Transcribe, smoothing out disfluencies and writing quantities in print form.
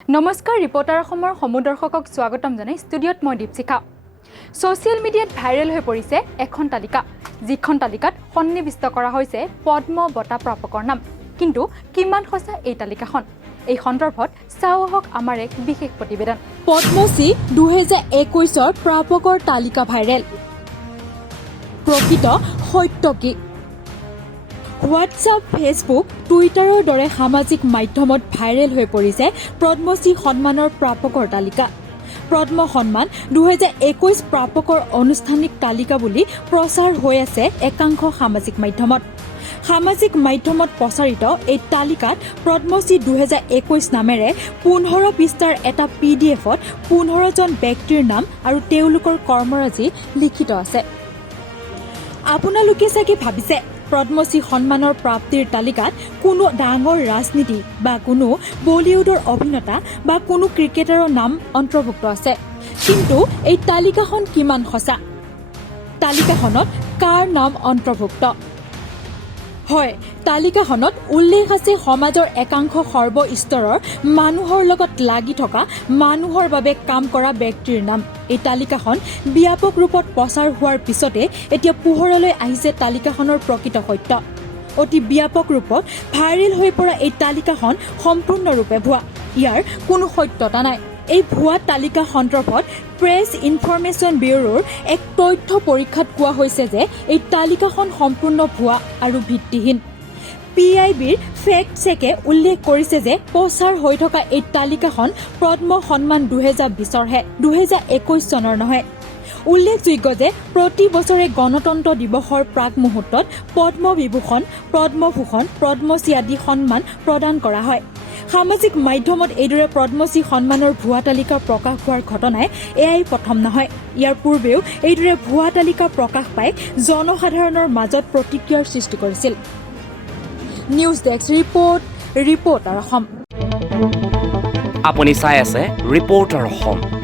নমস্কাৰ ৰিপৰ্টাৰ অসমৰ সমুদৰ্শকক স্বাগতম জনাই ষ্টুডিঅ'ত মই দীপশিখা সোশ্যাল মিডিয়াত ভাইৰেল হৈ পৰিছে এখন তালিকা যিখন তালিকাত সন্নিৱিষ্ট কৰা হৈছে পদ্ম বঁটা প্ৰাপকৰ নাম কিন্তু কিমান সঁচা এই তালিকাখন এই সন্দৰ্ভত চাও আহক আমাৰ এক বিশেষ প্ৰতিবেদন পদ্মশ্ৰী 2021ৰ প্ৰাপকৰ তালিকা ভাইৰেল প্ৰকৃত সত্য কি হোৱাটছআপ ফেচবুক টুইটাৰৰ দৰে সামাজিক মাধ্যমত ভাইৰেল হৈ পৰিছে পদ্মশ্ৰী সন্মানৰ প্ৰাপকৰ তালিকা পদ্ম সন্মান 2021 প্ৰাপকৰ আনুষ্ঠানিক তালিকা বুলি প্ৰচাৰ হৈ আছে একাংশ সামাজিক মাধ্যমত প্ৰচাৰিত এই তালিকাত পদ্মশ্ৰী 2021 নামেৰে 15 পৃষ্ঠাৰ এটা পিডিএফত 15 জন ব্যক্তিৰ নাম আৰু তেওঁলোকৰ কৰ্মৰাজি লিখিত আছে আপোনালোকে চাগে ভাবিছে পদ্মশ্ৰী সন্মানৰ প্ৰাপ্তিৰ তালিকাত কোনো ডাঙৰ ৰাজনীতি বা কোনো বলিউডৰ অভিনেতা বা কোনো ক্ৰিকেটাৰৰ নাম অন্তৰ্ভুক্ত আছে কিন্তু এই তালিকাখন কিমান সঁচা তালিকাখনত কাৰ নাম অন্তৰ্ভুক্ত হয় তালিকাখনত উল্লেখ আছে সমাজৰ একাংশ সৰ্বস্তৰৰ মানুহৰ লগত লাগি থকা মানুহৰ বাবে কাম কৰা ব্যক্তিৰ নাম এই তালিকাখন ব্যাপক ৰূপত প্ৰচাৰ হোৱাৰ পিছতে এতিয়া পোহৰলৈ আহিছে তালিকাখনৰ প্ৰকৃত সত্য অতি ব্যাপক ৰূপত ভাইৰেল হৈ পৰা এই তালিকাখন সম্পূৰ্ণৰূপে ভুৱা ইয়াৰ কোনো সত্যতা নাই এই ভুৱা তালিকা সন্দৰ্ভত প্ৰেছ ইনফৰমেশ্যন ব্যুৰোৰ এক তথ্য পৰীক্ষাত কোৱা হৈছে যে এই তালিকাখন সম্পূৰ্ণ ভুৱা আৰু ভিত্তিহীন PIBৰ ফেক্ট চেকে উল্লেখ কৰিছে যে প্ৰচাৰ হৈ থকা এই তালিকাখন পদ্ম সন্মান 2020ৰহে 2021 চনৰ নহয় উল্লেখযোগ্য যে প্ৰতি বছৰে গণতন্ত্ৰ দিৱসৰ প্ৰাক মুহূৰ্তত পদ্মবিভূষণ পদ্মভূষণ পদ্মশ্ৰী আদি সন্মান প্ৰদান কৰা হয় সামাজিক মাধ্যমত এইদৰে পদ্মশ্ৰী সন্মানৰ ভুৱা তালিকা প্ৰকাশ হোৱাৰ ঘটনাই এয়াই প্ৰথম নহয় ইয়াৰ পূৰ্বেও এইদৰে ভুৱা তালিকা প্ৰকাশ পাই জনসাধাৰণৰ মাজত প্ৰতিক্ৰিয়াৰ সৃষ্টি কৰিছিল নিউজ ডেস্ক ৰিপৰ্টাৰ অসম আপুনি চাই আছে ৰিপৰ্টাৰ অসম